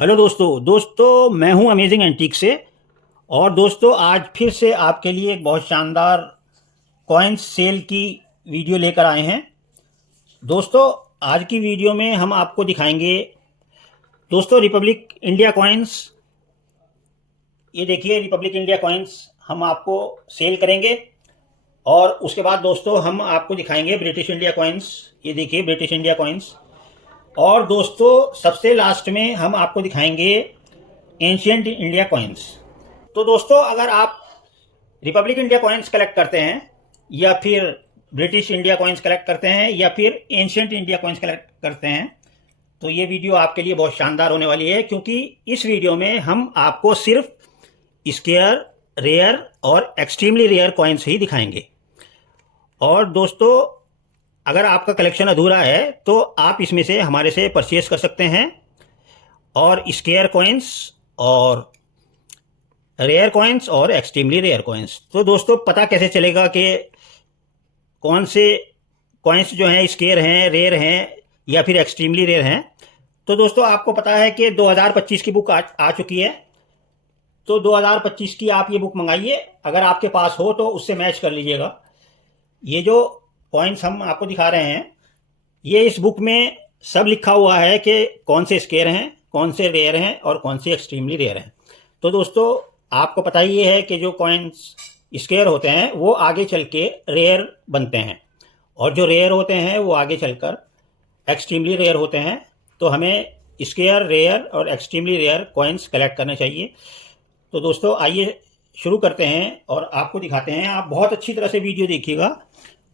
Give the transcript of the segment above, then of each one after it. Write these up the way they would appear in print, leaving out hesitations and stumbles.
Hello दोस्तों मैं हूं अमेजिंग एंटीक से। और दोस्तों आज फिर से आपके लिए एक बहुत शानदार कॉइन्स सेल की वीडियो लेकर आए हैं। दोस्तों आज की वीडियो में हम आपको दिखाएंगे दोस्तों रिपब्लिक इंडिया कॉइन्स। ये देखिए रिपब्लिक इंडिया कॉइन्स हम आपको सेल करेंगे। और उसके बाद दोस्तों हम आपको दिखाएंगे ब्रिटिश इंडिया कॉइन्स। ये देखिए ब्रिटिश इंडिया कॉइन्स। और दोस्तों सबसे लास्ट में हम आपको दिखाएंगे एंशियंट इंडिया कॉइन्स। तो दोस्तों अगर आप रिपब्लिक इंडिया कॉइन्स कलेक्ट करते हैं या फिर ब्रिटिश इंडिया कॉइन्स कलेक्ट करते हैं या फिर एंशियंट इंडिया कॉइन्स कलेक्ट करते हैं तो ये वीडियो आपके लिए बहुत शानदार होने वाली है, क्योंकि इस वीडियो में हम आपको सिर्फ स्केयर, रेयर और एक्सट्रीमली रेयर कॉइन्स ही दिखाएंगे। और दोस्तों अगर आपका कलेक्शन अधूरा है तो आप इसमें से हमारे से परचेस कर सकते हैं। और स्केयर कॉइन्स और रेयर कॉइन्स और एक्सट्रीमली रेयर कॉइन्स। तो दोस्तों पता कैसे चलेगा कि कौन से कॉइन्स जो हैं स्केयर हैं, रेयर हैं या फिर एक्सट्रीमली रेयर हैं। तो दोस्तों आपको पता है कि 2025 की बुक आ चुकी है। तो 2025 की आप ये बुक मंगाइए, अगर आपके पास हो तो उससे मैच कर लीजिएगा। ये जो कॉइन्स हम आपको दिखा रहे हैं ये इस बुक में सब लिखा हुआ है कि कौन से स्केयर हैं, कौन से रेयर हैं और कौन से एक्सट्रीमली रेयर हैं। तो दोस्तों आपको पता ही है कि जो कॉइन्स स्केयर होते हैं वो आगे चल के रेयर बनते हैं और जो रेयर होते हैं वो आगे चलकर एक्सट्रीमली रेयर होते हैं। तो हमें स्केयर, रेयर और एक्सट्रीमली रेयर कॉइन्स कलेक्ट करने चाहिए। तो दोस्तों आइए शुरू करते हैं और आपको दिखाते हैं। आप बहुत अच्छी तरह से वीडियो देखिएगा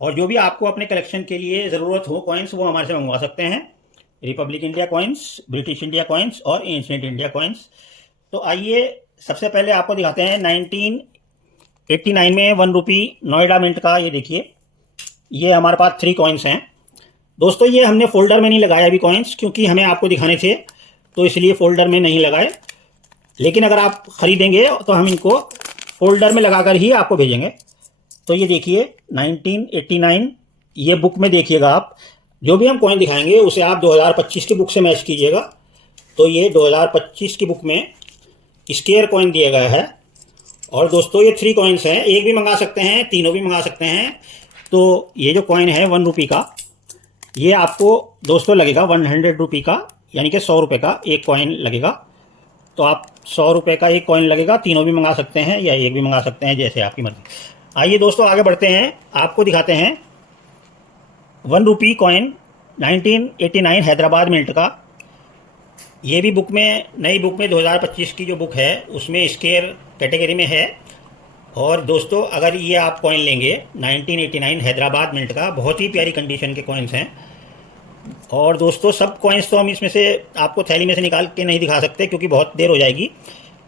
और जो भी आपको अपने कलेक्शन के लिए ज़रूरत हो कॉइन्स वो हमारे से मंगवा सकते हैं। Republic India coins, British India coins और एंशिएंट इंडिया कॉइन्स। तो आइए सबसे पहले आपको दिखाते हैं 1989 में 1 रुपी नोएडा मिंट का। ये देखिए ये हमारे पास 3 कॉइन्स हैं। दोस्तों ये हमने फोल्डर में नहीं लगाया अभी कॉइन्स, क्योंकि हमें आपको दिखाने थे तो इसलिए फोल्डर में नहीं लगाए। लेकिन अगर आप ख़रीदेंगे तो हम इनको फोल्डर में लगाकर ही आपको भेजेंगे। तो ये देखिए 1989, ये बुक में देखिएगा आप जो भी हम कॉइन दिखाएंगे उसे आप 2025 की बुक से मैच कीजिएगा। तो ये 2025 की बुक में स्केयर कॉइन दिया गया है। और दोस्तों ये 3 कॉइन्स हैं, एक भी मंगा सकते हैं, तीनों भी मंगा सकते हैं। तो ये जो कॉइन है 1 रुपी का, ये आपको दोस्तों लगेगा 100 रुपी का, यानी कि 100 रुपये का एक कॉइन लगेगा। तो आप 100 रुपये का एक कॉइन लगेगा, तीनों भी मंगा सकते हैं या एक भी मंगा सकते हैं, जैसे आपकी मर्जी। आइए दोस्तों आगे बढ़ते हैं, आपको दिखाते हैं 1 रुपी कॉइन 1989 हैदराबाद मिंट का। ये भी बुक में, नई बुक में 2025 की जो बुक है उसमें स्केयर कैटेगरी में है। और दोस्तों अगर ये आप कॉइन लेंगे 1989 हैदराबाद मिंट का, बहुत ही प्यारी कंडीशन के कॉइन्स हैं। और दोस्तों सब कॉइन्स तो हम इसमें से आपको थैली में से निकाल के नहीं दिखा सकते क्योंकि बहुत देर हो जाएगी।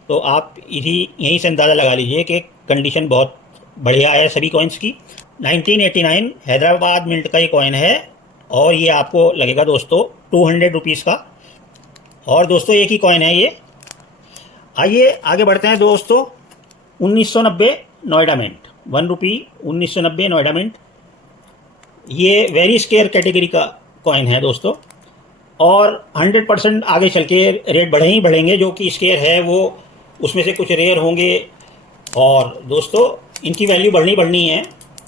तो आप यहीं से अंदाज़ा लगा लीजिए कि कंडीशन बहुत बढ़िया है सभी कॉइन्स की। 1989 हैदराबाद मिंट का ये कॉइन है और ये आपको लगेगा दोस्तों 200 रुपीज़ का। और दोस्तों एक ही कॉइन है ये। आइए आगे बढ़ते हैं दोस्तों। 1990 नोएडा मिंट, 1 रुपी 1990 नोएडा मिंट। ये वेरी स्केयर कैटेगरी का कॉइन है दोस्तों। और 100% आगे चल के रेट बढ़े ही बढ़ेंगे। जो कि स्केयर है वो उसमें से कुछ रेयर होंगे और दोस्तों इनकी वैल्यू बढ़नी है।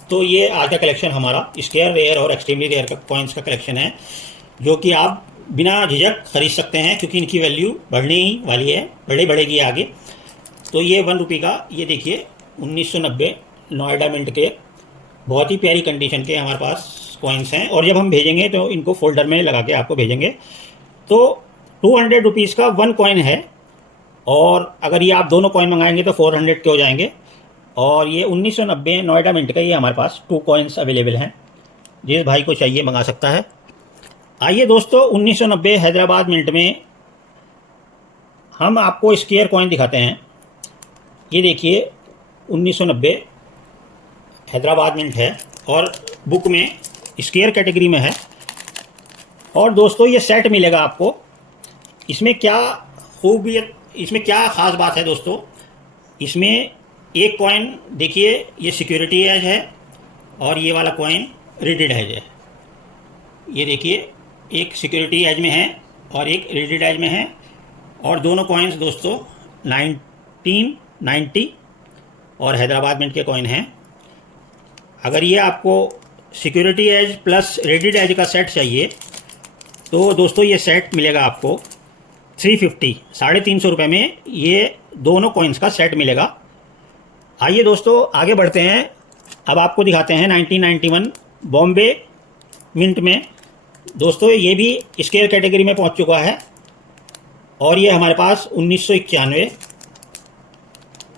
तो ये आज का कलेक्शन हमारा स्केयर, रेयर और एक्सट्रीमली रेयर का कॉइन्स का कलेक्शन है, जो कि आप बिना झिझक खरीद सकते हैं क्योंकि इनकी वैल्यू बढ़ने ही वाली है, बढ़ेगी आगे। तो ये 1 रुपी का, ये देखिए 1990 नोएडा मिंट के बहुत ही प्यारी कंडीशन के हमारे पास कॉइन्स हैं। और जब हम भेजेंगे तो इनको फोल्डर में लगा के आपको भेजेंगे। तो 200 रुपीज़ का 1 कॉइन है। और अगर ये आप दोनों कॉइन मंगाएंगे तो 400 के हो जाएंगे। और ये 1990 नोएडा मिंट का ये हमारे पास 2 कॉइन्स अवेलेबल हैं, जिस भाई को चाहिए मंगा सकता है। आइए दोस्तों 1990 हैदराबाद मिंट में हम आपको स्केयर कॉइन दिखाते हैं। ये देखिए 1990 हैदराबाद मिंट है और बुक में स्केयर कैटेगरी में है। और दोस्तों ये सेट मिलेगा आपको। इसमें क्या खूबियत, इसमें क्या ख़ास बात है दोस्तों, इसमें एक कॉइन देखिए ये सिक्योरिटी एज है और ये वाला कॉइन रेडेड एज है। ये देखिए एक सिक्योरिटी एज में है और एक रेडेड एज में है। और दोनों कॉइन्स दोस्तों 1990 और हैदराबाद मिंट के कॉइन हैं। अगर ये आपको security edge plus reeded edge का सेट चाहिए तो दोस्तों ये सेट मिलेगा आपको 350 350 रुपये में ये दोनों कॉइन्स का सेट मिलेगा। आइए दोस्तों आगे बढ़ते हैं। अब आपको दिखाते हैं 1991 बॉम्बे मिंट में। दोस्तों ये भी स्केयर कैटेगरी में पहुंच चुका है और ये हमारे पास 1991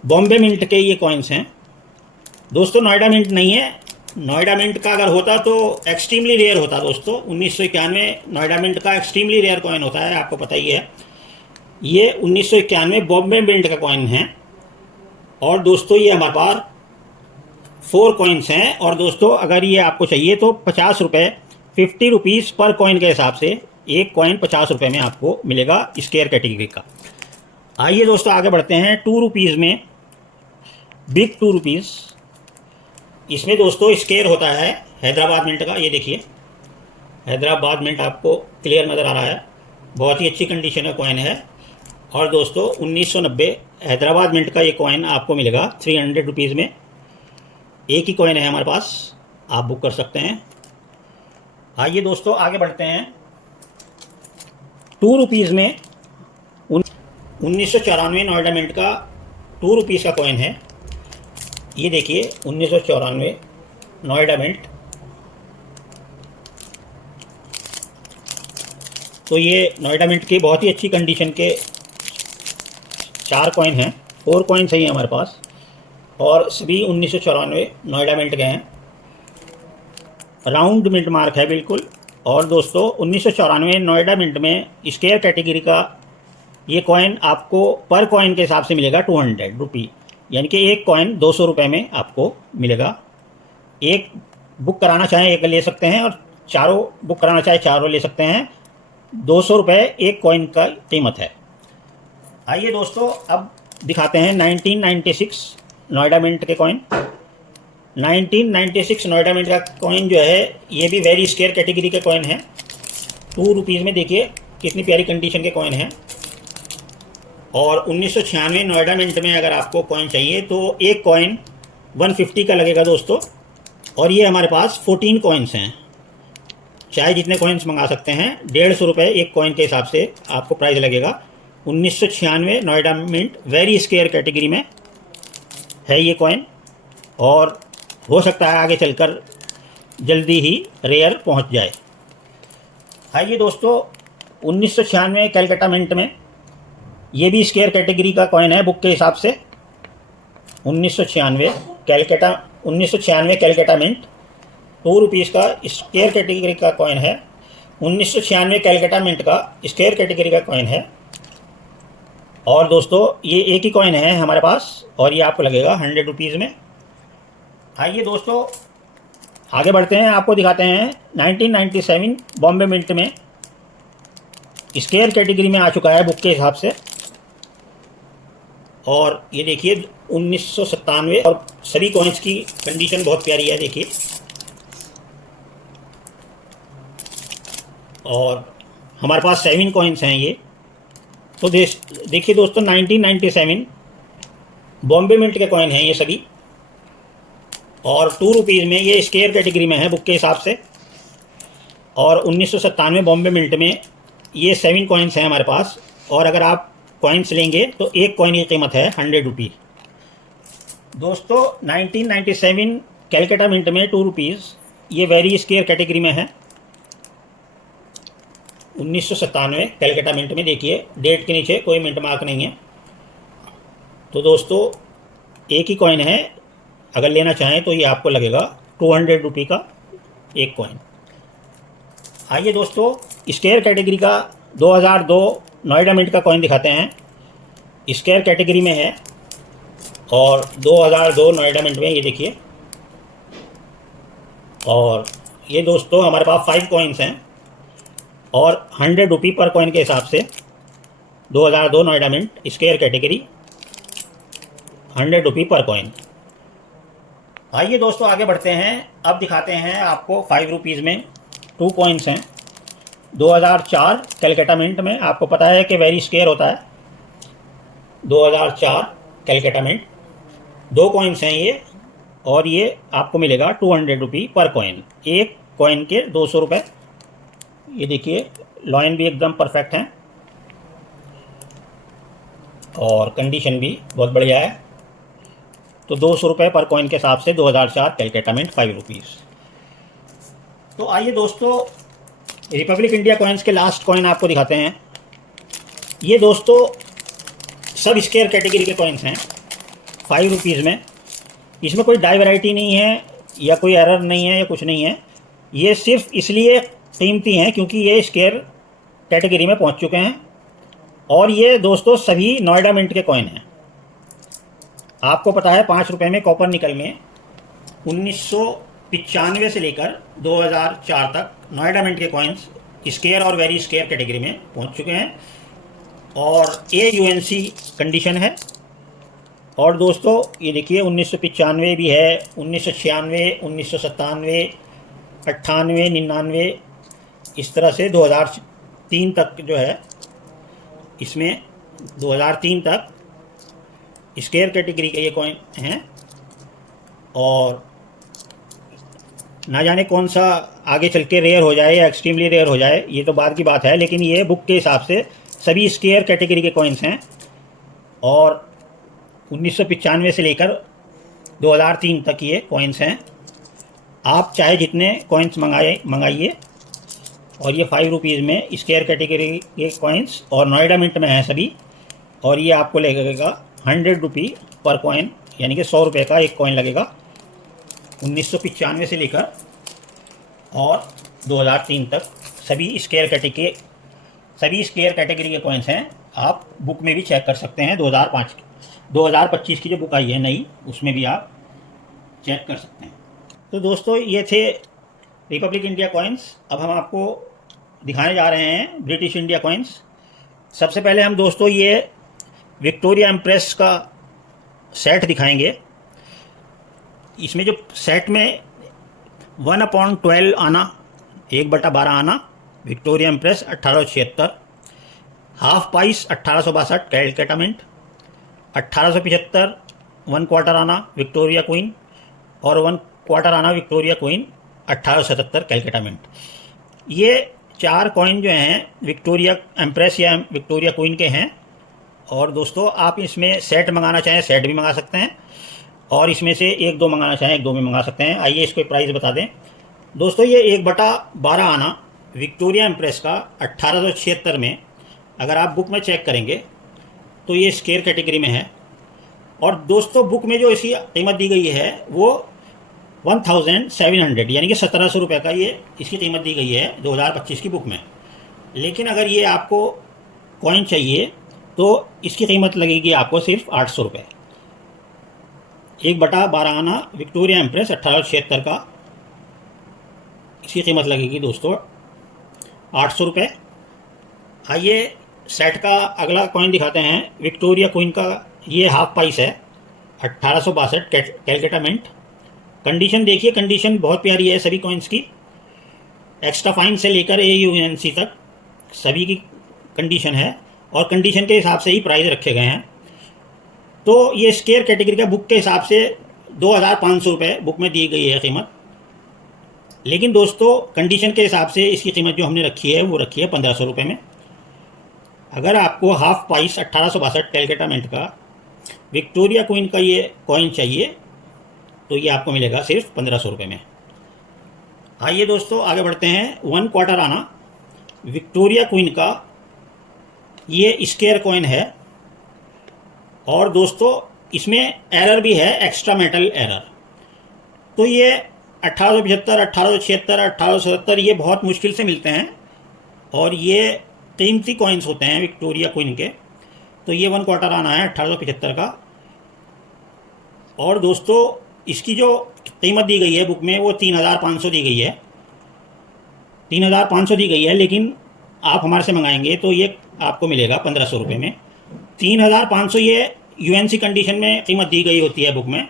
बॉम्बे मिंट के ये कॉइन्स हैं। दोस्तों नोएडा मिंट नहीं है, नोएडा मिंट का अगर होता तो एक्सट्रीमली रेयर होता दोस्तों। 1991 नोएडा मिंट का एक्सट्रीमली रेयर कॉइन होता है, आपको पता ही है। ये 1991 बॉम्बे मिंट का कॉइन है और दोस्तों ये हमारे पास 4 कॉइन्स हैं। और दोस्तों अगर ये आपको चाहिए तो 50 रुपये 50 रुपीज़ पर कॉइन के हिसाब से एक कॉइन 50 रुपये में आपको मिलेगा स्केयर कैटेगरी का। आइए दोस्तों आगे बढ़ते हैं। 2 रुपीज़ में बिग 2 रुपीज़, इसमें दोस्तों स्केयर होता है हैदराबाद मिंट का। ये देखिए हैदराबाद मिंट आपको क्लियर नज़र आ रहा है, बहुत ही अच्छी कंडीशन का कॉइन है। और दोस्तों 1990 हैदराबाद मिंट का ये कॉइन आपको मिलेगा 300 रुपीज़ में। एक ही कॉइन है हमारे पास, आप बुक कर सकते हैं। आइए दोस्तों आगे बढ़ते हैं। 2 रुपीज़ में 1994 नोएडा मिंट का 2 रुपीज़ का कॉइन है। ये देखिए 1994 नोएडा मिंट। तो ये नोएडा मिंट की बहुत ही अच्छी कंडीशन के 4 कॉइन हैं, 4 कॉइन सही है हमारे पास और सभी 1994 नोएडा मिंट के हैं। राउंड मिंट मार्क है बिल्कुल। और दोस्तों 1994 नोएडा मिंट में स्केयर कैटेगरी का ये कॉइन आपको पर कॉइन के हिसाब से मिलेगा 200 रुपी, यानी कि एक कॉइन 200 रुपये में आपको मिलेगा। एक बुक कराना चाहें एक ले सकते हैं और चारों बुक कराना चाहें चारों ले सकते हैं। 200 रुपये एक कॉइन का कीमत है। आइए दोस्तों अब दिखाते हैं 1996 नोएडा मिंट के कॉइन। 1996 नोएडा मिंट का कॉइन जो है ये भी वेरी स्केयर कैटेगरी के कॉइन है। 2 रुपीज़ में देखिए कितनी प्यारी कंडीशन के कॉइन हैं। और 1996 नोएडा मिंट में अगर आपको कॉइन चाहिए तो एक कॉइन 150 का लगेगा दोस्तों। और ये हमारे पास 14 कॉइन्स हैं, चाहे जितने कॉइन्स मंगा सकते हैं। 150 रुपये एक कॉइन के हिसाब से आपको प्राइस लगेगा। 1996 Noida mint very scarce category में है ये कॉइन और हो सकता है आगे चलकर जल्दी ही रेयर पहुंच जाए। आइए दोस्तों 1996 कैलकाटा मिंट में ये भी स्केयर कैटेगरी का कॉइन है बुक के हिसाब से। 1996 कैलकाटा मिंट 2 रुपीज़ का स्केयर कैटेगरी का कॉइन है। 1996 कैलकाटा मिंट का स्केयर कैटेगरी का कॉइन है। और दोस्तों ये एक ही कॉइन है हमारे पास और ये आपको लगेगा 100 रुपीज़ में। आइए दोस्तों आगे बढ़ते हैं, आपको दिखाते हैं 1997 बॉम्बे मिंट में स्केयर कैटेगरी में आ चुका है बुक के हिसाब से। और ये देखिए 1997 और सभी कॉइन्स की कंडीशन बहुत प्यारी है देखिए। और हमारे पास 7 कॉइन्स हैं ये। तो देखिए दोस्तों 1997 बॉम्बे मिंट के कॉइन हैं ये सभी और 2 रुपीज़ में ये स्केयर कैटेगरी में है बुक के हिसाब से। और 1997 बॉम्बे मिंट में ये 7 कॉइन्स हैं हमारे पास। और अगर आप कॉइन्स लेंगे तो एक कॉइन की कीमत है 100 रुपी। दोस्तों 1997 कैलकाटा मिंट में 2 रुपीज़ ये वेरी स्केयर कैटेगरी में है। 1997 कैलकाटा मिंट में देखिए डेट के नीचे कोई मिंट मार्क नहीं है। तो दोस्तों एक ही कॉइन है, अगर लेना चाहें तो ये आपको लगेगा 200 रुपी का एक कॉइन। आइए दोस्तों स्केयर कैटेगरी का 2002 नोएडा मिंट का कॉइन दिखाते हैं। स्केयर कैटेगरी में है और 2002 नोएडा मिंट में ये देखिए। और ये दोस्तों हमारे पास 5 कॉइन्स हैं और 100 रुपी पर कॉइन के हिसाब से 2002 नोएडा मिंट स्केयर कैटेगरी 100 रुपी पर कॉइन। आइए दोस्तों आगे बढ़ते हैं। अब दिखाते हैं आपको 5 रुपीज़ में 2 कॉइन्स हैं। 2004 कैलकाटा मिंट में आपको पता है कि वेरी स्केयर होता है। 2004 कैलकाटा मिंट। 2 कॉइन्स हैं ये, और ये आपको मिलेगा 200 रुपी पर कॉइन। एक कॉइन के 200 रुपये। ये देखिए लॉइन भी एकदम परफेक्ट है और कंडीशन भी बहुत बढ़िया है। तो 200 रुपये पर कॉइन के हिसाब से 2004 कैलकाटा मिंट 5 रुपीज़। तो आइए दोस्तों रिपब्लिक इंडिया कॉइन्स के लास्ट कॉइन आपको दिखाते हैं। ये दोस्तों सब स्क्वायर कैटेगरी के कॉइन्स हैं 5 रुपीज़ में। इसमें कोई डाई वैरायटी नहीं है या कोई एरर नहीं है या कुछ नहीं है। ये सिर्फ इसलिए कीमती हैं क्योंकि ये स्क्वायर कैटेगरी में पहुंच चुके हैं। और ये दोस्तों सभी नोएडा मिंट के कॉइन हैं। आपको पता है 5 रुपये में कॉपर निकल में 1995 से लेकर 2004 तक नोएडा मिंट के कॉइन्स स्क्वायर और वेरी स्क्वायर कैटेगरी में पहुंच चुके हैं और AUNC कंडीशन है। और दोस्तों ये देखिए 1995 भी है, 1996, 1997, 98, 99, इस तरह से 2003 तक जो है, इसमें 2003 तक स्क्वायर कैटेगरी के ये कॉइन हैं। और ना जाने कौन सा आगे चल के रेयर हो जाए या एक्सट्रीमली रेयर हो जाए, ये तो बाद की बात है, लेकिन ये बुक के हिसाब से सभी स्क्वायर कैटेगरी के कॉइन्स हैं और 1995 से लेकर 2003 तक ये कॉइन्स हैं। आप चाहे जितने कॉइन्स मंगाइए। और ये 5 रुपीज़ में स्क्वायर कैटेगरी के कॉइन्स और नोएडा मिंट में हैं सभी। और ये आपको लगेगा 100 रुपी पर कॉइन, यानी कि 100 रुपये का एक कॉइन लगेगा 1995 से लेकर और 2003 तक। सभी स्क्वायर कैटेगरी के कॉइन्स हैं। आप बुक में भी चेक कर सकते हैं। 2025 की जो बुक आई है नई, उसमें भी आप चेक कर सकते हैं। तो दोस्तों ये थे रिपब्लिक इंडिया कॉइन्स। अब हम आपको दिखाने जा रहे हैं ब्रिटिश इंडिया कॉइन्स। सबसे पहले हम दोस्तों ये विक्टोरिया एम्प्रेस का सेट दिखाएंगे। इसमें जो सेट में 1/12 anna, 1/12 anna Victoria Empress 1876, half pice 1862 Calcutta mint, 1875 1/4 आना विक्टोरिया क्वीन और 1/4 आना विक्टोरिया क्वीन 1877 कैलकाटा मिंट। ये 4 कॉइन जो हैं विक्टोरिया एम्प्रेस या विक्टोरिया क्वीन के हैं। और दोस्तों आप इसमें सेट मंगाना चाहें सेट भी मंगा सकते हैं और इसमें से 1-2 मंगाना चाहें 1-2 में मंगा सकते हैं। आइए इसको प्राइस बता दें दोस्तों। ये 1/12 आना विक्टोरिया एम्प्रेस का 1876 में, अगर आप बुक में चेक करेंगे तो ये स्क्वायर कैटेगरी में है। और दोस्तों बुक में जो इसकी कीमत दी गई है वो 1700 यानी कि 1700 रुपये का ये इसकी कीमत दी गई है 2025 की बुक में। लेकिन अगर ये आपको कॉइन चाहिए तो इसकी कीमत लगेगी आपको सिर्फ 800 रुपये। 1/12 आना विक्टोरिया एम्प्रेस 1876 का इसकी कीमत लगेगी दोस्तों 800 रुपये। आइए सेट का अगला कॉइन दिखाते हैं। विक्टोरिया क्वीन का ये हाफ पाइस है 1862 कैलकाटा मिंट। कंडीशन देखिए, कंडीशन बहुत प्यारी है सभी कॉइन्स की। एक्स्ट्रा फाइन से लेकर AUNC तक सभी की कंडीशन है और कंडीशन के हिसाब से ही प्राइस रखे गए हैं। तो ये स्क्वायर कैटेगरी का बुक के हिसाब से 2500 रुपये बुक में दी गई है कीमत। लेकिन दोस्तों कंडीशन के हिसाब से इसकी कीमत जो हमने रखी है वो रखी है 1500 रुपये में। अगर आपको हाफ पाइस 1862 कैलकाटा मिंट का विक्टोरिया क्वीन का ये कॉइन चाहिए तो ये आपको मिलेगा सिर्फ 1500 रुपये में। आइए दोस्तों आगे बढ़ते हैं। 1/4 आना विक्टोरिया क्वीन का ये स्क्वायर कॉइन है और दोस्तों इसमें एरर भी है, एक्स्ट्रा मेटल एरर। तो ये 1875, 1876, 1877 ये बहुत मुश्किल से मिलते हैं और ये कीमती कॉइन्स होते हैं विक्टोरिया क्वीन के। तो ये 1/4 आना है 1875 का। और दोस्तों इसकी जो कीमत दी गई है बुक में वो 3500 दी गई है, 3500 दी गई है। लेकिन आप हमारे से मंगाएंगे तो ये आपको मिलेगा 1500 रुपये में। 3500 ये UNC कंडीशन में कीमत दी गई होती है बुक में,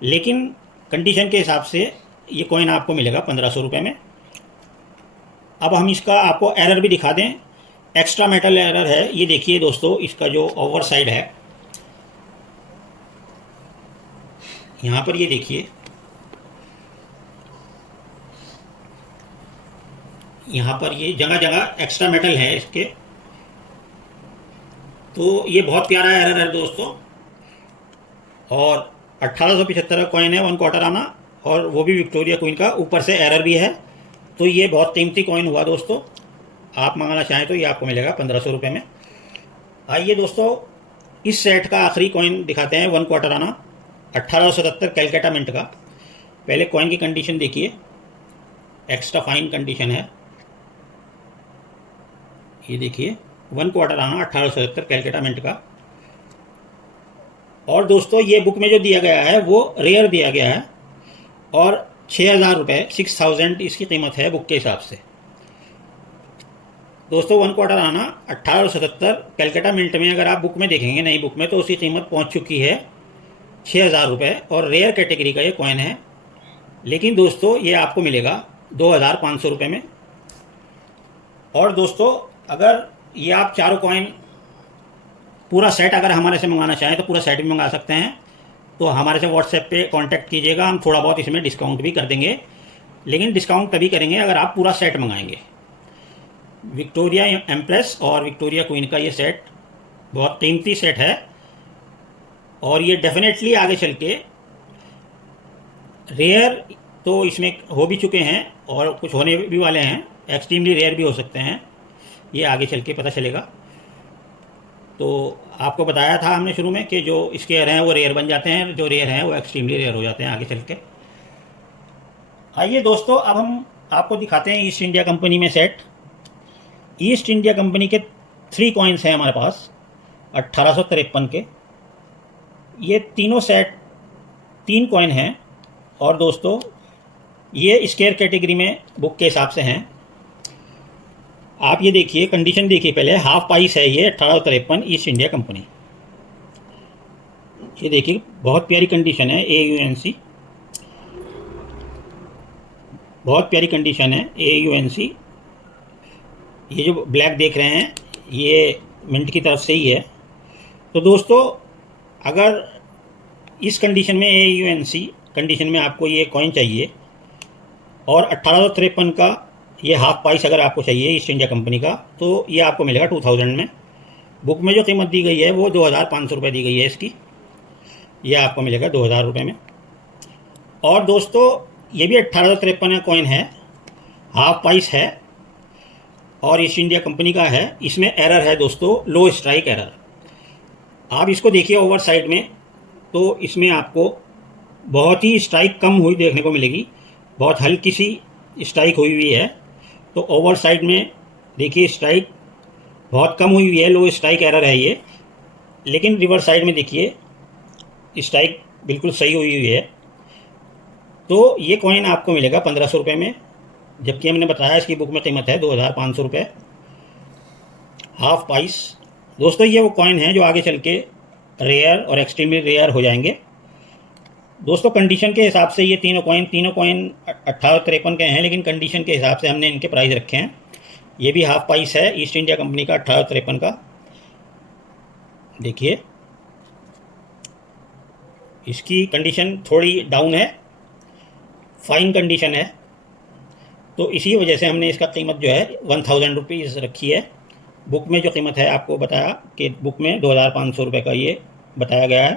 लेकिन कंडीशन के हिसाब से ये कॉइन आपको मिलेगा 1500 रुपये में। अब हम इसका आपको एरर भी दिखा दें एक्स्ट्रा मेटल एरर है। ये देखिए दोस्तों, इसका जो ओवर साइड है यहाँ पर, ये देखिए यहाँ पर ये जगह जगह एक्स्ट्रा मेटल है इसके। तो ये बहुत प्यारा एरर है दोस्तों। और 1875 का कॉइन है, 1 क्वार्टर आना, और वो भी विक्टोरिया क्वीन का, ऊपर से एरर भी है। तो ये बहुत कीमती कॉइन हुआ दोस्तों। आप मंगाना चाहें तो ये आपको मिलेगा 1500 रुपये में। आइए दोस्तों, इस सेट का आखिरी कॉइन दिखाते हैं, 1 क्वार्टर आना 1877 कैलकाटा मिंट का। पहले कॉइन की कंडीशन देखिए, एक्स्ट्रा फाइन कंडीशन है। ये देखिए 1 क्वार्टर आना 1877 कैलकाटा मिंट का। और दोस्तों ये बुक में जो दिया गया है वो रेयर दिया गया है, और 6000 रुपये 6000 इसकी कीमत है बुक के हिसाब से। दोस्तों 1 क्वार्टर आना 1877 कैलकाटा मिंट में अगर आप बुक में देखेंगे, नई बुक में, तो उसकी कीमत पहुंच चुकी है 6000 रुपये, और रेयर कैटेगरी का ये कॉइन है। लेकिन दोस्तों ये आपको मिलेगा 2500 रुपये में। और दोस्तों अगर ये आप चारों कॉइन पूरा सेट अगर हमारे से मंगाना चाहें तो पूरा सेट भी मंगा सकते हैं। तो हमारे से व्हाट्सएप पे कांटेक्ट कीजिएगा, हम थोड़ा बहुत इसमें डिस्काउंट भी कर देंगे। लेकिन डिस्काउंट तभी करेंगे अगर आप पूरा सेट मंगाएंगे। विक्टोरिया एम्प्रेस और विक्टोरिया क्वीन का ये सेट बहुत कीमती सेट है, और ये डेफिनेटली आगे चल के रेयर तो इसमें हो भी चुके हैं और कुछ होने भी वाले हैं, एक्सट्रीमली रेयर भी हो सकते हैं, ये आगे चल के पता चलेगा। तो आपको बताया था हमने शुरू में कि जो इसके एयर हैं वो रेयर बन जाते हैं, जो रेयर हैं वो एक्सट्रीमली रेयर हो जाते हैं आगे चल के। आइए दोस्तों, अब हम आपको दिखाते हैं ईस्ट इंडिया कंपनी में सेट। ईस्ट इंडिया कंपनी के 3 कॉइन्स हैं हमारे पास 1853 के। ये तीनों सेट 3 कॉइन हैं, और दोस्तों ये स्केयर कैटेगरी में बुक के हिसाब से हैं। आप ये देखिए, कंडीशन देखिए पहले, हाफ प्राइस है ये 1853 ईस्ट इंडिया कंपनी। ये देखिए बहुत प्यारी कंडीशन है, AUNC, बहुत प्यारी कंडीशन है AUNC। ये जो ब्लैक देख रहे हैं ये मिंट की तरफ से ही है। तो दोस्तों अगर इस कंडीशन में AUNC कंडीशन में आपको ये कॉइन चाहिए, और 1853 का ये हाफ प्राइस अगर आपको चाहिए ईस्ट इंडिया कंपनी का, तो ये आपको मिलेगा 2000 में। बुक में जो कीमत दी गई है वो 2500 रुपये दी गई है इसकी, ये आपको मिलेगा 2000 रुपये में। और दोस्तों ये भी 1853 का कॉइन है, हाफ प्राइस है, और ईस्ट इंडिया कंपनी का है। इसमें एरर है दोस्तों, लो स्ट्राइक एरर। आप इसको देखिए ओवर साइड में, तो इसमें आपको बहुत ही स्ट्राइक कम हुई देखने को मिलेगी, बहुत हल्की सी स्ट्राइक हुई हुई है। तो ओवर साइड में देखिए स्ट्राइक बहुत कम हुई हुई है, लो स्ट्राइक एरर है ये। लेकिन रिवर्स साइड में देखिए स्ट्राइक बिल्कुल सही हुई हुई है। तो ये कॉइन आपको मिलेगा 1500 रुपये में, जबकि हमने बताया इसकी बुक में कीमत है 2500 रुपये, हाफ प्राइस। दोस्तों ये वो कॉइन है जो आगे चल के रेयर और एक्सट्रीमली रेयर हो जाएंगे। दोस्तों कंडीशन के हिसाब से ये तीनों कॉइन 1853 के हैं, लेकिन कंडीशन के हिसाब से हमने इनके प्राइस रखे हैं। ये भी हाफ प्राइस है ईस्ट इंडिया कंपनी का 1853 का। देखिए इसकी कंडीशन थोड़ी डाउन है, फाइन कंडीशन है, तो इसी वजह से हमने इसका कीमत जो है 1000 रुपीज़ रखी है। बुक में जो कीमत है आपको बताया कि बुक में 2500 रुपये का ये बताया गया है।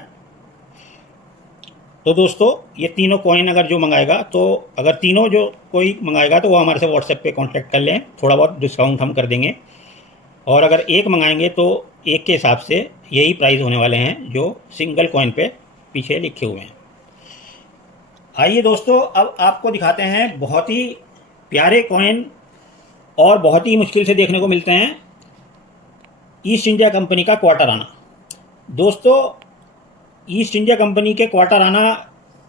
तो दोस्तों ये तीनों कॉइन अगर जो मंगाएगा, तो अगर तीनों जो कोई मंगाएगा तो वो हमारे से व्हाट्सएप पे कांटेक्ट कर लें, थोड़ा बहुत डिस्काउंट हम कर देंगे। और अगर एक मंगाएंगे तो एक के हिसाब से यही प्राइस होने वाले हैं जो सिंगल कॉइन पे पीछे लिखे हुए हैं। आइए दोस्तों, अब आपको दिखाते हैं बहुत ही प्यारे कॉइन, और बहुत ही मुश्किल से देखने को मिलते हैं, ईस्ट इंडिया कंपनी का क्वार्टर आना। दोस्तों ईस्ट इंडिया कंपनी के क्वार्टर आना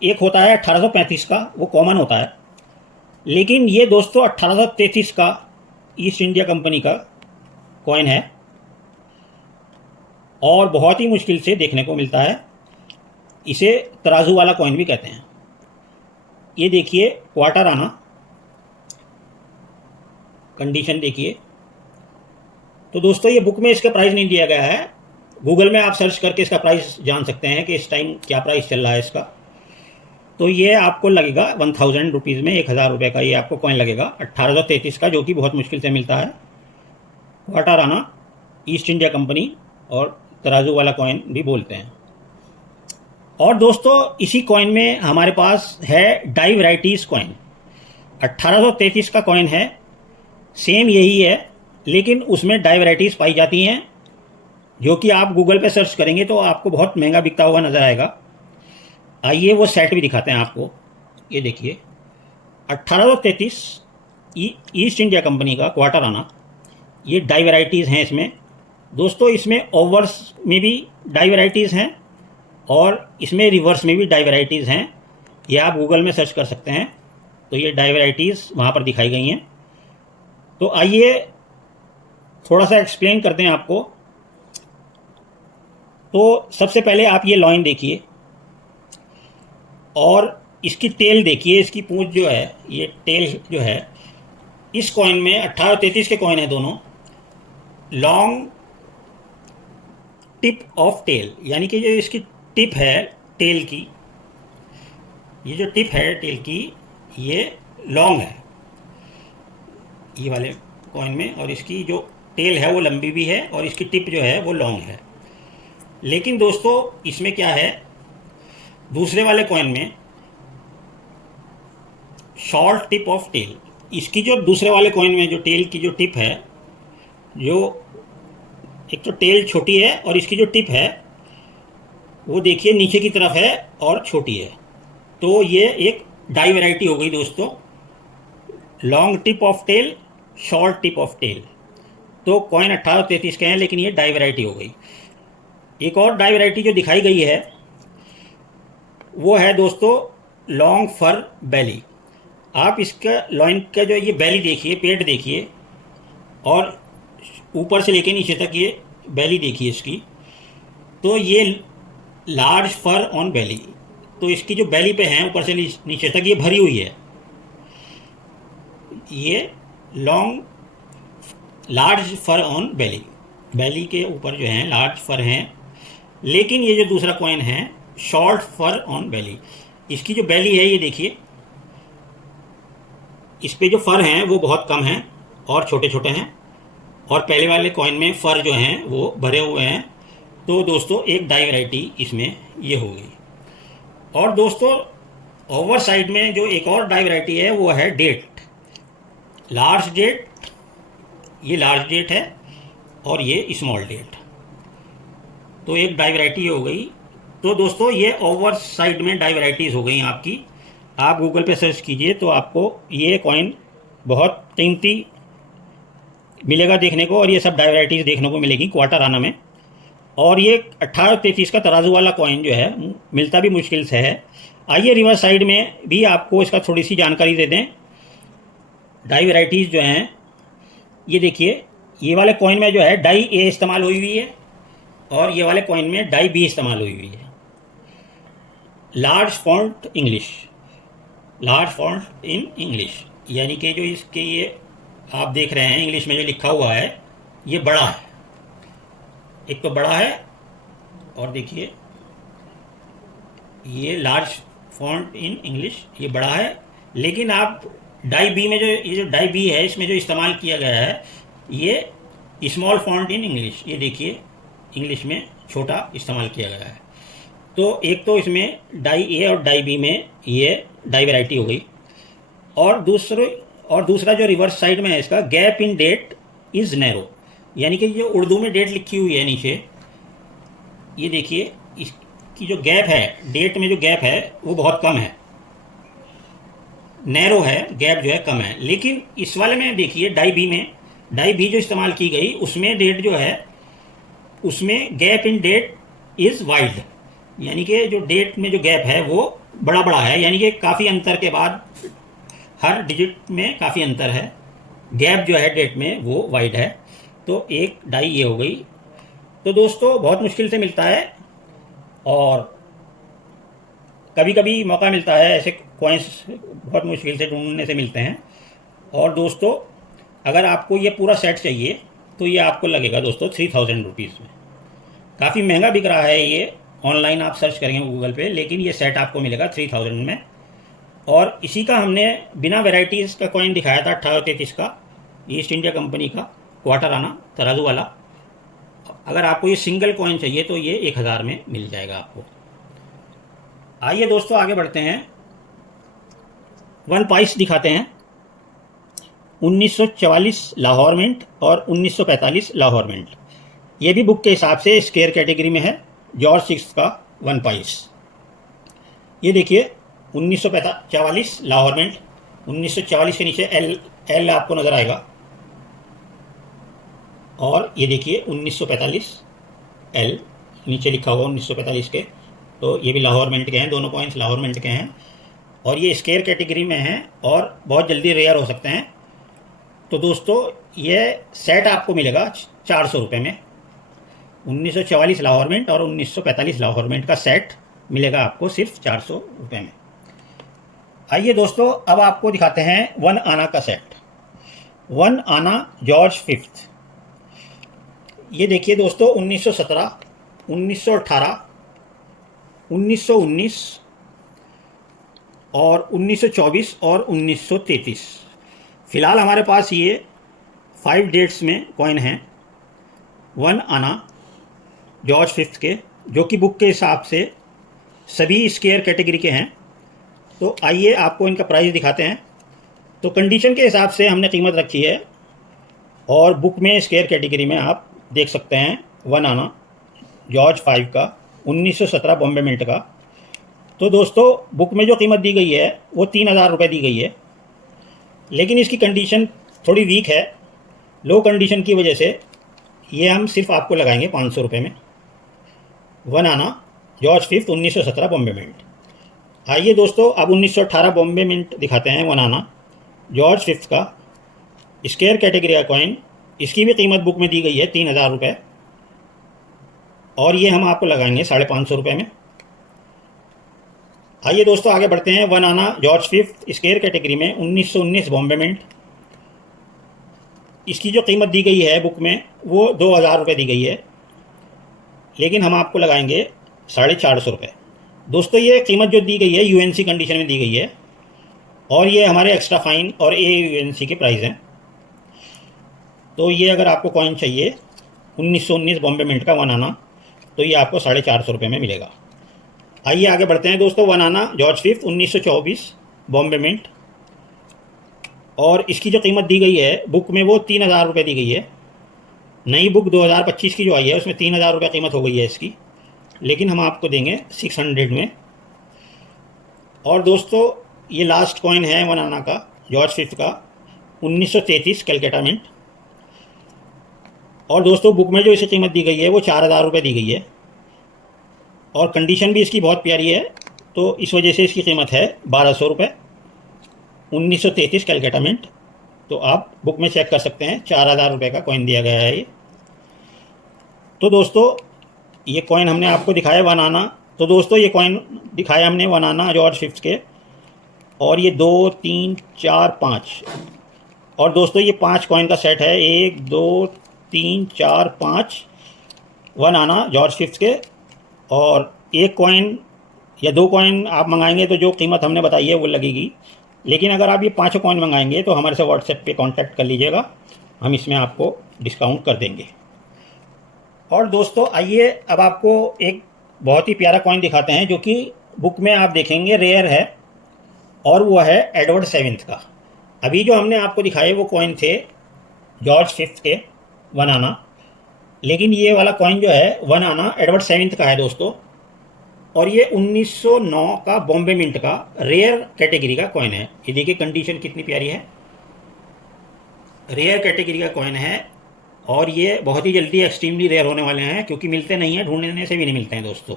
एक होता है 1835 का, वो कॉमन होता है। लेकिन ये दोस्तों 1833 का ईस्ट इंडिया कंपनी का कॉइन है, और बहुत ही मुश्किल से देखने को मिलता है। इसे तराजू वाला कॉइन भी कहते हैं। ये देखिए क्वार्टर आना, कंडीशन देखिए, तो दोस्तों ये बुक में इसका प्राइस नहीं दिया गया है, गूगल में आप सर्च करके इसका प्राइस जान सकते हैं कि इस टाइम क्या प्राइस चल रहा है इसका। तो ये आपको लगेगा 1000 रुपीज़ में, 1000 रुपये का ये आपको कॉइन लगेगा 1833 का, जो कि बहुत मुश्किल से मिलता है। क्वार्टर आना, ईस्ट इंडिया कंपनी और तराजू वाला कॉइन भी बोलते हैं। और दोस्तों इसी कॉइन में हमारे पास है डाई वैराइटीज़ कॉइन। 1833 का कॉइन है, सेम यही है, लेकिन उसमें डाई वैराइटीज़ पाई जाती हैं, जो कि आप गूगल पे सर्च करेंगे तो आपको बहुत महंगा बिकता हुआ नज़र आएगा। आइए वो सेट भी दिखाते हैं आपको। ये देखिए 1833 ईस्ट इंडिया कंपनी का क्वार्टर आना, ये डाई वैराइटीज़ हैं इसमें। दोस्तों इसमें ओवर्स में भी डाई वैराइटीज़ हैं और इसमें रिवर्स में भी डाई वैराइटीज़ हैं। ये आप गूगल में सर्च कर सकते हैं, तो ये डाई वैराइटीज़ वहाँ पर दिखाई गई हैं। तो आइए थोड़ा सा एक्सप्लेन करते हैं आपको। तो सबसे पहले आप ये लॉइन देखिए और इसकी टेल देखिए, इसकी पूंछ जो है, ये टेल जो है इस कॉइन में, 1833 के कॉइन है दोनों, लॉन्ग टिप ऑफ टेल, यानी कि जो इसकी टिप है टेल की, ये जो टिप है टेल की ये लॉन्ग है ये वाले कॉइन में, और इसकी जो टेल है वो लंबी भी है और इसकी टिप जो है वो लॉन्ग है। लेकिन दोस्तों इसमें क्या है, दूसरे वाले कॉइन में शॉर्ट टिप ऑफ टेल, इसकी जो दूसरे वाले कॉइन में जो टेल की जो टिप है, जो एक तो टेल छोटी है और इसकी जो टिप है वो देखिए नीचे की तरफ है और छोटी है। तो ये एक डाई वैरायटी हो गई दोस्तों, long tip of tail, short tip of tail. तो कॉइन 1833 के हैं, लेकिन ये डाई वैरायटी हो गई। एक और डाई वैरायटी जो दिखाई गई है वो है दोस्तों लॉन्ग फर बैली। आप इसका लॉइन का जो ये बैली देखिए, पेट देखिए, और ऊपर से लेके नीचे तक ये बैली देखिए इसकी, तो ये लार्ज फर ऑन बैली। तो इसकी जो बैली पे है ऊपर से नीचे तक ये भरी हुई है, ये लॉन्ग लार्ज फर ऑन बैली, बैली के ऊपर जो है लार्ज फर हैं। लेकिन ये जो दूसरा कॉइन है शॉर्ट फर ऑन बैली, इसकी जो बैली है ये देखिए, इस पे जो फर हैं वो बहुत कम हैं और छोटे छोटे हैं, और पहले वाले कॉइन में फर जो हैं वो भरे हुए हैं। तो दोस्तों एक डाई वैरायटी इसमें ये हो गई। और दोस्तों ओवर साइड में जो एक और डाई वैरायटी है वो है डेट, लार्ज डेट, ये लार्ज डेट है और ये स्मॉल डेट। तो एक डाई वैरायटी हो गई। तो दोस्तों ये ओवर साइड में डाई वैराइटीज़ हो गई आपकी। आप गूगल पे सर्च कीजिए तो आपको ये कॉइन बहुत कीमती मिलेगा देखने को, और ये सब डाई वैराइटीज़ देखने को मिलेगी क्वार्टर आना में। और ये 1833 का तराजू वाला कॉइन जो है मिलता भी मुश्किल से है। आइए रिवर्स साइड में भी आपको इसका थोड़ी सी जानकारी दे दें। डाई वैराइटीज़ जो हैं ये देखिए, ये वाले कॉइन में जो है डाई ए इस्तेमाल हुई हुई है और ये वाले कॉइन में डाई बी इस्तेमाल हुई हुई है। Large font English, large font in English, यानी कि जो इसके ये आप देख रहे हैं इंग्लिश में जो लिखा हुआ है ये बड़ा है, एक तो बड़ा है, और देखिए ये लार्ज फॉन्ट इन इंग्लिश ये बड़ा है। लेकिन आप डाई बी में जो ये जो डाई बी है इसमें जो इस्तेमाल किया गया है ये स्मॉल फॉन्ट इन इंग्लिश, ये देखिए इंग्लिश में छोटा इस्तेमाल किया गया है। तो एक तो इसमें डाई ए और डाई बी में ये डाई वैरायटी हो गई। और दूसरा जो रिवर्स साइड में है इसका, gap in that is narrow, यानी कि जो उर्दू में डेट लिखी हुई है नीचे, ये देखिए इसकी जो गैप है, डेट में जो गैप है वो बहुत कम है, नैरो है, गैप जो है कम है। लेकिन इस वाले में देखिए डाई बी में, डाई बी जो इस्तेमाल की गई उसमें डेट जो है उसमें gap in that is wide, यानी कि जो डेट में जो गैप है वो बड़ा बड़ा है, यानी कि काफ़ी अंतर के बाद हर डिजिट में काफ़ी अंतर है, गैप जो है डेट में वो वाइड है। तो एक डाई ये हो गई। तो दोस्तों बहुत मुश्किल से मिलता है और कभी कभी मौका मिलता है, ऐसे कॉइन्स बहुत मुश्किल से ढूंढने से मिलते हैं। और दोस्तों अगर आपको ये पूरा सेट चाहिए तो ये आपको लगेगा दोस्तों 3000 रुपीज़ में। काफ़ी महंगा बिक रहा है ये, ऑनलाइन आप सर्च करेंगे गूगल पे, लेकिन ये सेट आपको मिलेगा 3000 में। और इसी का हमने बिना वेराइटीज़ का कॉइन दिखाया था 1833 का, ईस्ट इंडिया कंपनी का, क्वार्टर आना तराजू वाला। अगर आपको ये सिंगल कॉइन चाहिए तो ये 1000 में मिल जाएगा आपको। आइए दोस्तों आगे बढ़ते हैं, 1 पाइस दिखाते हैं। 1944 लाहौर मिंट और 1945 लाहौर मिंट। ये भी बुक के हिसाब से स्क्वायर कैटेगरी में है, जॉर्ज 6 का 1 पाइस। ये देखिए 1944 लाहौर मिंट, 1944 के नीचे एल आपको नज़र आएगा, और ये देखिए 1945 एल नीचे लिखा हुआ 1945 के। तो ये भी लाहौर मिंट के हैं, दोनों कॉइन्स लाहौर मिंट के हैं, और ये स्क्वायर कैटेगरी में हैं और बहुत जल्दी रेयर हो सकते हैं। तो दोस्तों ये सेट आपको मिलेगा 400 रुपये में। 1944 लाहौर मिंट और 1945 लाहौर मिंट का सेट मिलेगा आपको सिर्फ 400 रुपये में। आइए दोस्तों अब आपको दिखाते हैं 1 आना का सेट। 1 आना जॉर्ज 5। ये देखिए दोस्तों 1917, 1918, 1919 और 1924 और 1933। फ़िलहाल हमारे पास ये 5 डेट्स में कॉइन हैं 1 आना जॉर्ज 5 के, जो कि बुक के हिसाब से सभी स्क्वायर कैटेगरी के हैं। तो आइए आपको इनका प्राइस दिखाते हैं। तो कंडीशन के हिसाब से हमने कीमत रखी है, और बुक में स्क्वायर कैटेगरी में आप देख सकते हैं 1 आना जॉर्ज 5 का 1917 बॉम्बे मिंट का। तो दोस्तों बुक में जो कीमत दी गई है वो 3000 रुपये दी गई है, लेकिन इसकी कंडीशन थोड़ी वीक है। लो कंडीशन की वजह से ये हम सिर्फ आपको लगाएंगे 500 रुपये में। 1 आना जॉर्ज 5 1917 बॉम्बे मिंट। आइए दोस्तों अब 1918 बॉम्बे मिंट दिखाते हैं 1 आना जॉर्ज 5 का स्क्वायर कैटेगरी का कॉइन। इसकी भी कीमत बुक में दी गई है 3000 रुपये, और ये हम आपको लगाएंगे 550 रुपये में। आइए दोस्तों आगे बढ़ते हैं, 1 आना जॉर्ज 5 स्क्वायर कैटेगरी में 1919 बॉम्बे मिंट। इसकी जो कीमत दी गई है बुक में वो 2000 रुपये दी गई है, लेकिन हम आपको लगाएंगे 450 रुपये। दोस्तों ये कीमत जो दी गई है यूएनसी कंडीशन में दी गई है, और ये हमारे एक्स्ट्रा फाइन और AUNC के प्राइस हैं। तो ये अगर आपको कॉइन चाहिए 1919 बॉम्बे मिंट का 1 आना, तो ये आपको 450 रुपये में मिलेगा। आइए आगे बढ़ते हैं दोस्तों, 1 आना जॉर्ज 5 1924 बॉम्बे मिंट, और इसकी जो कीमत दी गई है बुक में वो 3000 रुपये दी गई है। नई बुक 2025 की जो आई है उसमें 3000 रुपये कीमत हो गई है इसकी, लेकिन हम आपको देंगे 600 में। और दोस्तों ये लास्ट कॉइन है 1 आना का जॉर्ज 5 का 1933 कैलकाटा मिंट, और दोस्तों बुक में जो इसे कीमत दी गई है वो 4000 रुपये दी गई है, और कंडीशन भी इसकी बहुत प्यारी है, तो इस वजह से इसकी कीमत है 1200 रुपये। 1933 कैलकाटा मिंट, तो आप बुक में चेक कर सकते हैं 4000 रुपये का कॉइन दिया गया है ये। तो दोस्तों ये कॉइन हमने आपको दिखाया 1 आना। तो दोस्तों ये कॉइन दिखाया हमने 1 आना जॉर्ज 5 के, और ये 2 3 4 5, और दोस्तों ये 5 कॉइन का सेट है, 1 2 3 4 5 1 आना जॉर्ज 5 के। और एक कॉइन या 2 कॉइन आप मंगाएंगे तो जो कीमत हमने बताई है वो लगेगी, लेकिन अगर आप ये 5 कॉइन मंगाएंगे तो हमारे से व्हाट्सएप पे कांटेक्ट कर लीजिएगा, हम इसमें आपको डिस्काउंट कर देंगे। और दोस्तों आइए अब आपको एक बहुत ही प्यारा कॉइन दिखाते हैं जो कि बुक में आप देखेंगे रेयर है, और वो है एडवर्ड 7 का। अभी जो हमने आपको दिखाए वो कॉइन थे जॉर्ज 5 के 1 आना, लेकिन ये वाला कॉइन जो है 1 आना एडवर्ड 7 का है दोस्तों, और ये 1909 का बॉम्बे मिंट का रेयर कैटेगरी का कॉइन है। ये देखिए कंडीशन कितनी प्यारी है, रेयर कैटेगरी का कॉइन है, और ये बहुत ही जल्दी एक्सट्रीमली रेयर होने वाले हैं, क्योंकि मिलते नहीं हैं, ढूंढने से भी नहीं मिलते हैं दोस्तों।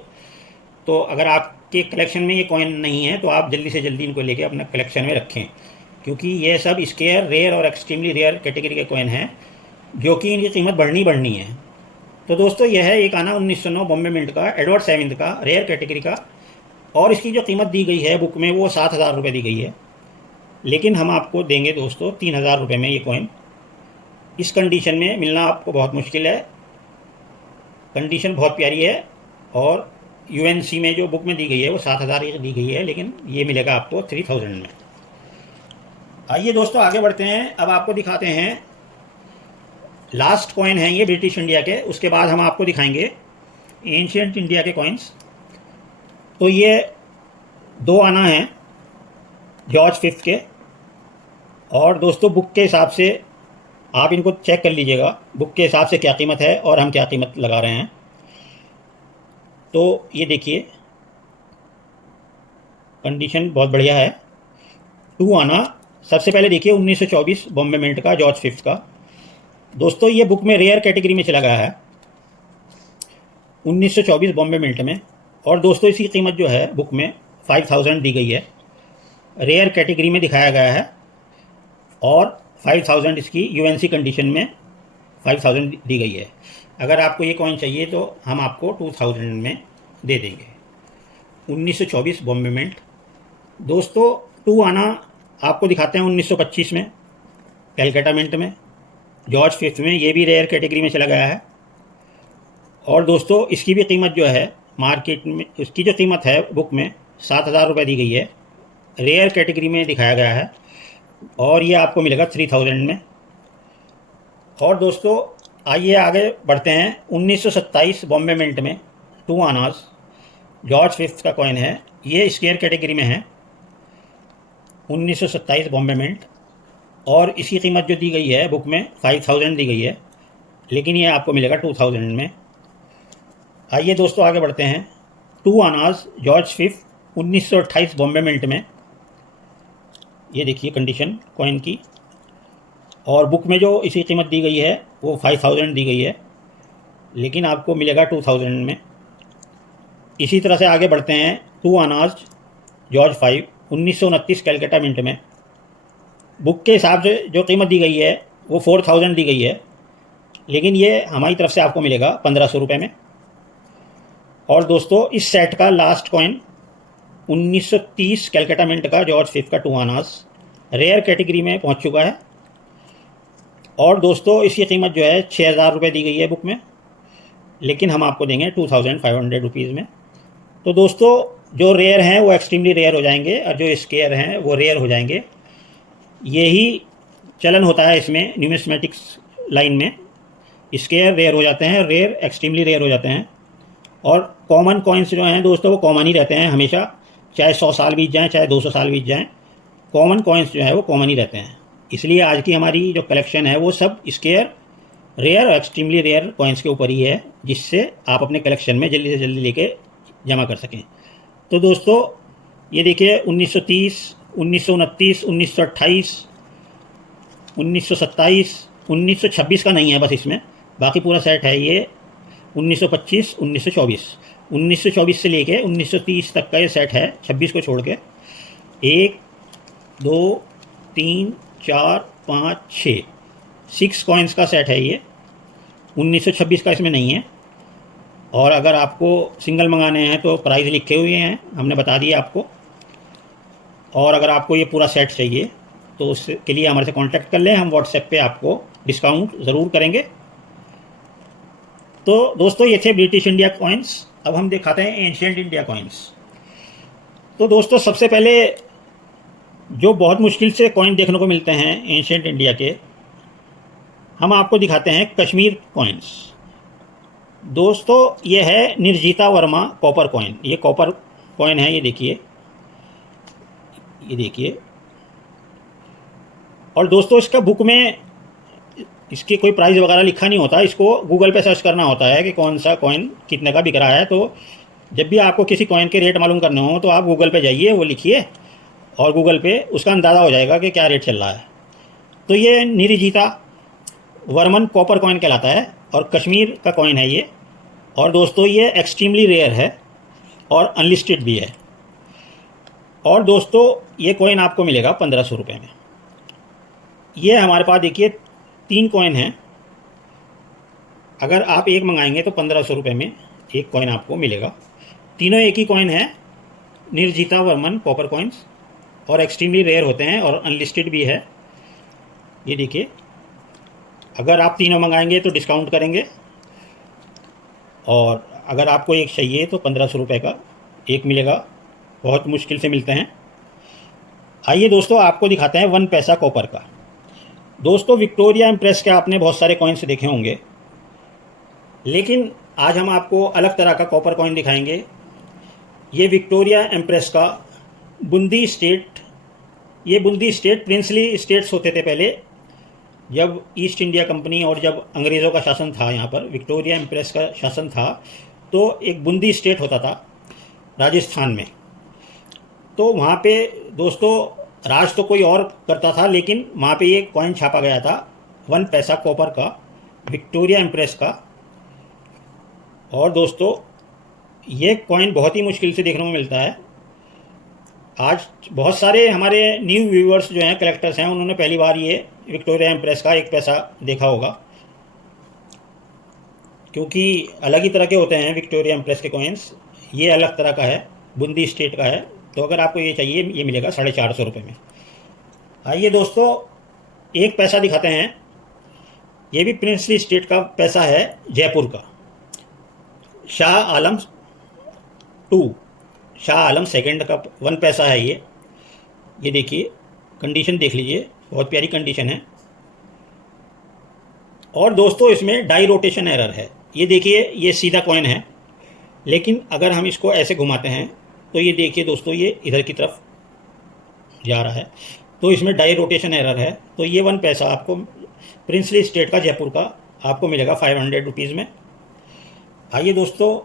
तो अगर आपके कलेक्शन में ये कॉइन नहीं है तो आप जल्दी से जल्दी इनको लेके अपने कलेक्शन में रखें, क्योंकि ये सब स्केयर रेयर और एक्सट्रीमली रेयर कैटेगरी के कॉइन हैं, जो कि इनकी कीमत बढ़नी है। तो दोस्तों यह है एक आना 1909 बॉम्बे मिंट का एडवर्ड 7 का रेयर कैटेगरी का, और इसकी जो कीमत दी गई है बुक में वो 7000 रुपये दी गई है, लेकिन हम आपको देंगे दोस्तों 3000 रुपये में ये कॉइन। इस कंडीशन में मिलना आपको बहुत मुश्किल है। कंडीशन बहुत प्यारी है और यूएनसी में जो बुक में दी गई है वो 7,000 दी गई है, लेकिन ये मिलेगा आपको 3,000 में। आइए दोस्तों आगे बढ़ते हैं। अब आपको दिखाते हैं लास्ट कॉइन है ये ब्रिटिश इंडिया के, उसके बाद हम आपको दिखाएंगे एंशियंट इंडिया के कॉइन्स। तो ये 2 आना है जॉर्ज फिफ्थ के, और दोस्तों बुक के हिसाब से आप इनको चेक कर लीजिएगा, बुक के हिसाब से क्या कीमत है और हम क्या कीमत लगा रहे हैं। तो ये देखिए कंडीशन बहुत बढ़िया है। 2 आना सबसे पहले देखिए 1924 बॉम्बे मिंट का जॉर्ज फिफ्थ का। दोस्तों ये बुक में रेयर कैटेगरी में चला गया है 1924 बॉम्बे मिंट में, और दोस्तों इसकी कीमत जो है बुक में 5,000 दी गई है, रेयर कैटेगरी में दिखाया गया है, और 5,000 इसकी यूएनसी कंडीशन में 5,000 दी गई है। अगर आपको ये कॉइन चाहिए तो हम आपको 2,000 में दे देंगे। 1924 बॉम्बे मिंट। दोस्तों 2 आना आपको दिखाते हैं 1925 में कैलकाटा मिंट में, जॉर्ज फिफ्थ में, ये भी रेयर कैटेगरी में चला गया है। और दोस्तों इसकी भी कीमत जो है मार्केट में, इसकी जो कीमत है बुक में 7,000 रुपये दी गई है, रेयर कैटेगरी में दिखाया गया है, और ये आपको मिलेगा 3,000 में। और दोस्तों आइए आगे बढ़ते हैं। 1927 बॉम्बे मिंट में 2 आनाज जॉर्ज फिफ्थ का कॉइन है, ये स्क्वायर कैटेगरी में है 1927 बॉम्बे मिंट, और इसकी कीमत जो दी गई है बुक में 5,000 दी गई है, लेकिन ये आपको मिलेगा 2,000 में। आइए दोस्तों आगे बढ़ते हैं। 2 आनाज जॉर्ज फिफ्थ 1928 बॉम्बे मिंट में, ये देखिए कंडीशन कॉइन की, और बुक में जो इसी कीमत दी गई है वो 5,000 दी गई है, लेकिन आपको मिलेगा 2,000 में। इसी तरह से आगे बढ़ते हैं। 2 आनाज जॉर्ज 5 1929 कैलकाटा मिंट में, बुक के हिसाब से जो कीमत दी गई है वो 4,000 दी गई है, लेकिन ये हमारी तरफ से आपको मिलेगा 1,500 रुपये में। और दोस्तों इस सेट का लास्ट कॉइन 1930 कैलकाटा मिंट का जॉर्ज फिफ्थ का 2 आनाज रेयर कैटेगरी में पहुंच चुका है, और दोस्तों इसकी कीमत जो है 6,000 रुपये दी गई है बुक में, लेकिन हम आपको देंगे 2,500 रुपीज़ में। तो दोस्तों जो रेयर हैं वो एक्सट्रीमली रेयर हो जाएंगे, और जो स्केयर हैं वो रेयर हो जाएंगे। यही चलन होता है इसमें न्यूमिस्मेटिक्स लाइन में, स्केयर रेयर हो जाते हैं, रेयर एक्सट्रीमली रेयर हो जाते हैं, और कॉमन कॉइन्स जो हैं दोस्तों वो कॉमन ही रहते हैं हमेशा, चाहे 100 साल बीत जाएँ चाहे 200 साल बीत जाएँ, कॉमन कॉइन्स जो है वो कॉमन ही रहते हैं। इसलिए आज की हमारी जो कलेक्शन है वो सब स्केयर, रेयर और एक्सट्रीमली रेयर कॉइन्स के ऊपर ही है, जिससे आप अपने कलेक्शन में जल्दी से जल्दी लेके जमा कर सकें। तो दोस्तों ये देखिए 1930, 1929, 1928, 1927, 1926 का नहीं है बस इसमें, बाकी पूरा सेट है ये 1925, 1924, 1924 से लेके 1930 तक का ये सेट है, 26 को छोड़ के। 1 2 3 4 5 6 कॉइन्स का सेट है ये। 1926 का इसमें नहीं है, और अगर आपको सिंगल मंगाने हैं तो प्राइस लिखे हुए हैं, हमने बता दिया आपको। और अगर आपको ये पूरा सेट चाहिए तो उसके लिए हमारे से कांटेक्ट कर लें, हम व्हाट्सएप पे आपको डिस्काउंट ज़रूर करेंगे। तो दोस्तों ये थे ब्रिटिश इंडिया कॉइन्स। अब हम दिखाते हैं एंशिएंट इंडिया कॉइन्स। तो दोस्तों सबसे पहले जो बहुत मुश्किल से कॉइन देखने को मिलते हैं एंशिएंट इंडिया के, हम आपको दिखाते हैं कश्मीर कॉइन्स। दोस्तों ये है निर्जिता वर्मा कॉपर कॉइन, ये कॉपर कॉइन है, ये देखिए, ये देखिए। और दोस्तों इसका बुक में इसकी कोई प्राइस वगैरह लिखा नहीं होता, इसको गूगल पे सर्च करना होता है कि कौन सा कॉइन कितने का बिक रहा है। तो जब भी आपको किसी कॉइन के रेट मालूम करने हो तो आप गूगल पे जाइए, वो लिखिए, और गूगल पे उसका अंदाज़ा हो जाएगा कि क्या रेट चल रहा है। तो ये निर्जिता वर्मन कॉपर कॉइन कहलाता है, और कश्मीर का कॉइन है ये। और दोस्तों ये एक्सट्रीमली रेयर है और अनलिस्टेड भी है। और दोस्तों ये कॉइन आपको मिलेगा 1,500 रुपये में। ये हमारे पास देखिए 3 कॉइन हैं, अगर आप एक मंगाएंगे तो 1,500 रुपये में एक कॉइन आपको मिलेगा। तीनों एक ही कॉइन है, निर्जिता वर्मन कॉपर कॉइन्स, और एक्सट्रीमली रेयर होते हैं और अनलिस्टेड भी है। ये देखिए, अगर आप तीनों मंगाएंगे तो डिस्काउंट करेंगे, और अगर आपको एक चाहिए तो 1500 रुपये का एक मिलेगा, बहुत मुश्किल से मिलते हैं। आइए दोस्तों, आपको दिखाते हैं 1 पैसा कॉपर का। दोस्तों, विक्टोरिया इम्प्रेस के आपने बहुत सारे कॉइन्स देखे होंगे, लेकिन आज हम आपको अलग तरह का कॉपर कॉइन दिखाएंगे। ये विक्टोरिया इम्प्रेस का बूंदी स्टेट, ये बूंदी स्टेट प्रिंसली स्टेट्स होते थे पहले, जब ईस्ट इंडिया कंपनी और जब अंग्रेज़ों का शासन था, यहाँ पर विक्टोरिया इम्प्रेस का शासन था, तो एक बूंदी स्टेट होता था राजस्थान में। तो वहाँ पे दोस्तों राज तो कोई और करता था, लेकिन वहाँ पे ये कॉइन छापा गया था 1 पैसा कॉपर का, विक्टोरिया इम्प्रेस का। और दोस्तों ये कॉइन बहुत ही मुश्किल से देखने को मिलता है। आज बहुत सारे हमारे न्यू व्यूवर्स जो हैं, कलेक्टर्स हैं, उन्होंने पहली बार ये विक्टोरिया इम्प्रेस का 1 पैसा देखा होगा, क्योंकि अलग ही तरह के होते हैं विक्टोरिया इम्प्रेस के कॉइन्स। ये अलग तरह का है, बूंदी स्टेट का है। तो अगर आपको ये चाहिए, ये मिलेगा 450 रुपये में। आइए दोस्तों, 1 पैसा दिखाते हैं। ये भी प्रिंसली स्टेट का पैसा है, जयपुर का, शाह आलम 2, शाह आलम सेकंड का 1 पैसा है ये देखिए, कंडीशन देख लीजिए, बहुत प्यारी कंडीशन है। और दोस्तों इसमें डाई रोटेशन एरर है। ये देखिए, ये सीधा कॉइन है, लेकिन अगर हम इसको ऐसे घुमाते हैं तो ये देखिए दोस्तों, ये इधर की तरफ जा रहा है, तो इसमें डाई रोटेशन एरर है। तो ये 1 पैसा आपको प्रिंसली स्टेट का जयपुर का आपको मिलेगा 500 रुपीज़ में। आइए दोस्तों,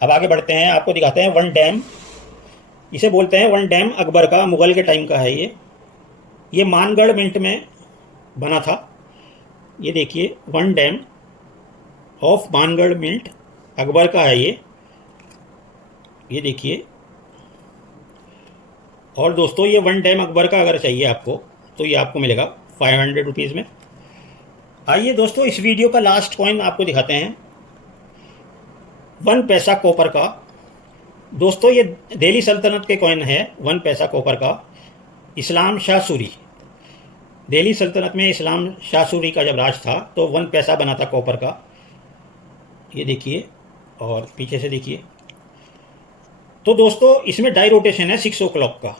अब आगे बढ़ते हैं, आपको दिखाते हैं 1 डैम। इसे बोलते हैं 1 डैम, अकबर का, मुग़ल के टाइम का है ये मानगढ़ मिंट में बना था। ये देखिए, 1 डैम ऑफ मानगढ़ मिंट, अकबर का है ये देखिए। और दोस्तों ये 1 डैम अकबर का अगर चाहिए आपको, तो ये आपको मिलेगा 500 रुपीज़ में। आइए दोस्तों, इस वीडियो का लास्ट कॉइन आपको दिखाते हैं, 1 पैसा कॉपर का। दोस्तों ये दिल्ली सल्तनत के कॉइन है, 1 पैसा कॉपर का, इस्लाम शाह सूरी। दिल्ली सल्तनत में इस्लाम शाह सूरी का जब राज था, तो 1 पैसा बना था कॉपर का। ये देखिए, और पीछे से देखिए। तो दोस्तों इसमें डाई रोटेशन है 6 o'clock का।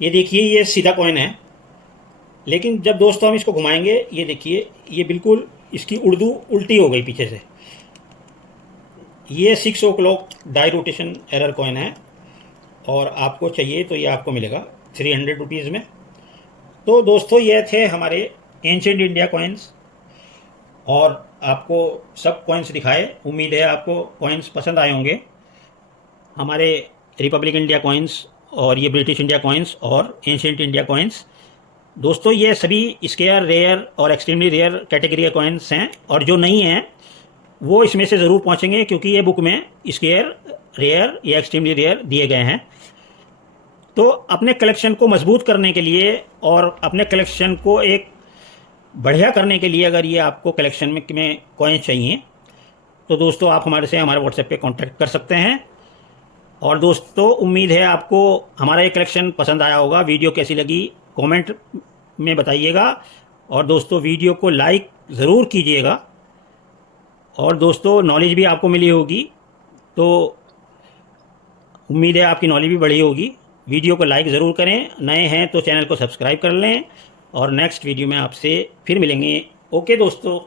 ये देखिए, ये सीधा कॉइन है, लेकिन जब दोस्तों हम इसको घुमाएंगे, ये देखिए, ये बिल्कुल इसकी उर्दू उल्टी हो गई पीछे से। ये 6 o'clock die rotation error coin है, और आपको चाहिए तो ये आपको मिलेगा 300 रुपीज़ में। तो दोस्तों ये थे हमारे एंशिएंट इंडिया कॉइन्स, और आपको सब कॉइन्स दिखाए। उम्मीद है आपको कॉइन्स पसंद आए होंगे, हमारे रिपब्लिक इंडिया कॉइन्स और ये ब्रिटिश इंडिया कॉइन्स और एंशिएंट इंडिया कॉइन्स। दोस्तों ये सभी स्केयर, रेयर और एक्सट्रीमली रेयर कैटेगरी के कॉइन्स हैं, और जो नहीं हैं वो इसमें से ज़रूर पहुंचेंगे, क्योंकि ये बुक में स्केयर, रेयर या एक्सट्रीमली रेयर दिए गए हैं। तो अपने कलेक्शन को मजबूत करने के लिए और अपने कलेक्शन को एक बढ़िया करने के लिए, अगर ये आपको कलेक्शन में कॉइन्स चाहिए, तो दोस्तों आप हमारे व्हाट्सएप पे कांटेक्ट कर सकते हैं। और दोस्तों उम्मीद है आपको हमारा ये कलेक्शन पसंद आया होगा। वीडियो कैसी लगी कमेंट में बताइएगा, और दोस्तों वीडियो को लाइक ज़रूर कीजिएगा। और दोस्तों नॉलेज भी आपको मिली होगी, तो उम्मीद है आपकी नॉलेज भी बढ़ी होगी। वीडियो को लाइक ज़रूर करें, नए हैं तो चैनल को सब्सक्राइब कर लें, और नेक्स्ट वीडियो में आपसे फिर मिलेंगे। ओके दोस्तों।